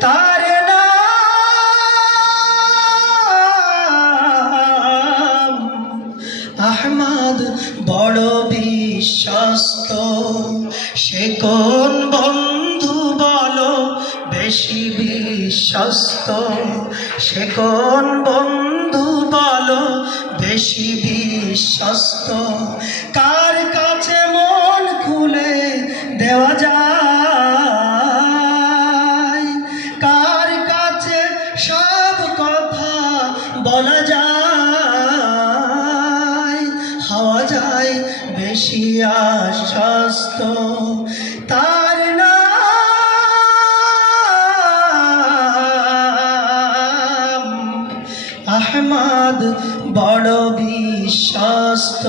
তার নাম আহমদ বড় বিশ্বস্ত। সে কোন বন্ধু বলো বেশি বিশ্বস্ত? সে কোন বন্ধু বলো বেশি বিশ্বস্ত? কার কাছে মন খুলে দেওয়া যায়? কার কাছে সব কথা বলা যায়? হওয়া যায় বেশি আশ্বস্ত। তার নাম আহমদ বড় বিশ্বস্ত।